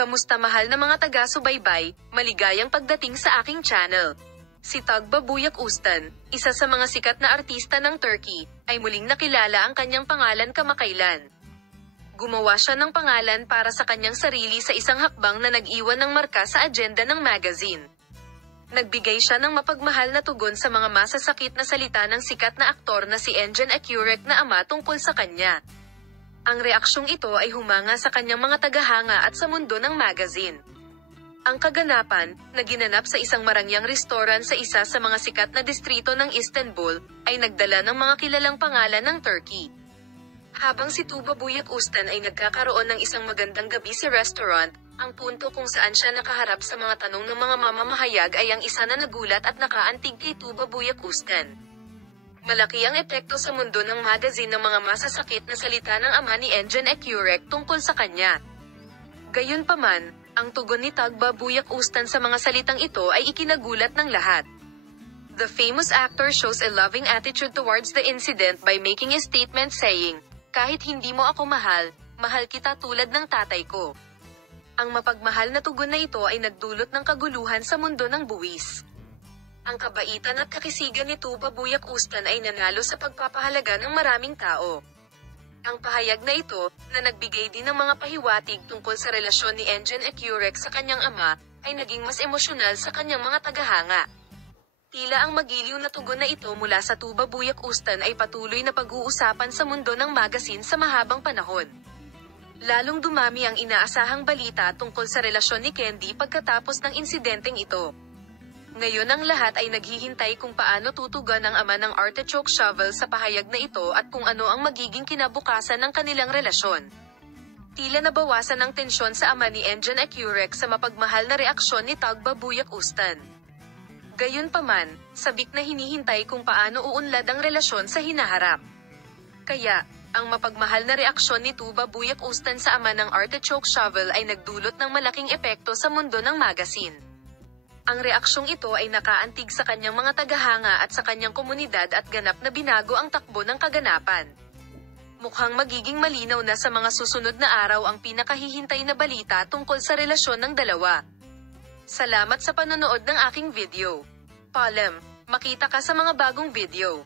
Kamusta mahal na mga taga-subaybay, maligayang pagdating sa aking channel. Si Tagba Buyak Ustan, isa sa mga sikat na artista ng Turkey, ay muling nakilala ang kanyang pangalan kamakailan. Gumawa siya ng pangalan para sa kanyang sarili sa isang hakbang na nag-iwan ng marka sa agenda ng magazine. Nagbigay siya ng mapagmahal na tugon sa mga masasakit na salita ng sikat na aktor na si Engin Akyurek na ama tungkol sa kanya. Ang reaksyong ito ay humanga sa kanyang mga tagahanga at sa mundo ng magazine. Ang kaganapan, na ginanap sa isang marangyang restoran sa isa sa mga sikat na distrito ng Istanbul, ay nagdala ng mga kilalang pangalan ng Turkey. Habang si Tuba Buyak Ustan ay nagkakaroon ng isang magandang gabi sa restaurant, ang punto kung saan siya nakaharap sa mga tanong ng mga mamamahayag ay ang isa na nagulat at nakaantig kay Tuba Buyak Ustan. Malaki ang epekto sa mundo ng magazine ng mga masasakit na salita ng ama ni Engin Akyurek tungkol sa kanya. Gayunpaman, ang tugon ni Tagba Buyak Ustan sa mga salitang ito ay ikinagulat ng lahat. The famous actor shows a loving attitude towards the incident by making a statement saying, "Kahit hindi mo ako mahal, mahal kita tulad ng tatay ko." Ang mapagmahal na tugon na ito ay nagdulot ng kaguluhan sa mundo ng buwis. Ang kabaitan at kakisigan ni Tuba Buyak Ustan ay nanalo sa pagpapahalaga ng maraming tao. Ang pahayag na ito, na nagbigay din ng mga pahiwatig tungkol sa relasyon ni Engin Akyurek sa kanyang ama, ay naging mas emosyonal sa kanyang mga tagahanga. Tila ang magiliw na tugon na ito mula sa Tuba Buyak Ustan ay patuloy na pag-uusapan sa mundo ng magazine sa mahabang panahon. Lalong dumami ang inaasahang balita tungkol sa relasyon ni Kendi pagkatapos ng insidenteng ito. Ngayon ang lahat ay naghihintay kung paano tutugon ang ama ng artichoke shovel sa pahayag na ito at kung ano ang magiging kinabukasan ng kanilang relasyon. Tila nabawasan ang tensyon sa ama ni Engin Akyurek sa mapagmahal na reaksyon ni Tagba Buyak Ustan. Gayunpaman, sabik na hinihintay kung paano uunlad ang relasyon sa hinaharap. Kaya, ang mapagmahal na reaksyon ni Tuba Buyak Ustan sa ama ng artichoke shovel ay nagdulot ng malaking epekto sa mundo ng magazine. Ang reaksyong ito ay nakaantig sa kanyang mga tagahanga at sa kanyang komunidad at ganap na binago ang takbo ng kaganapan. Mukhang magiging malinaw na sa mga susunod na araw ang pinakahihintay na balita tungkol sa relasyon ng dalawa. Salamat sa panonood ng aking video. Paalam, makita ka sa mga bagong video.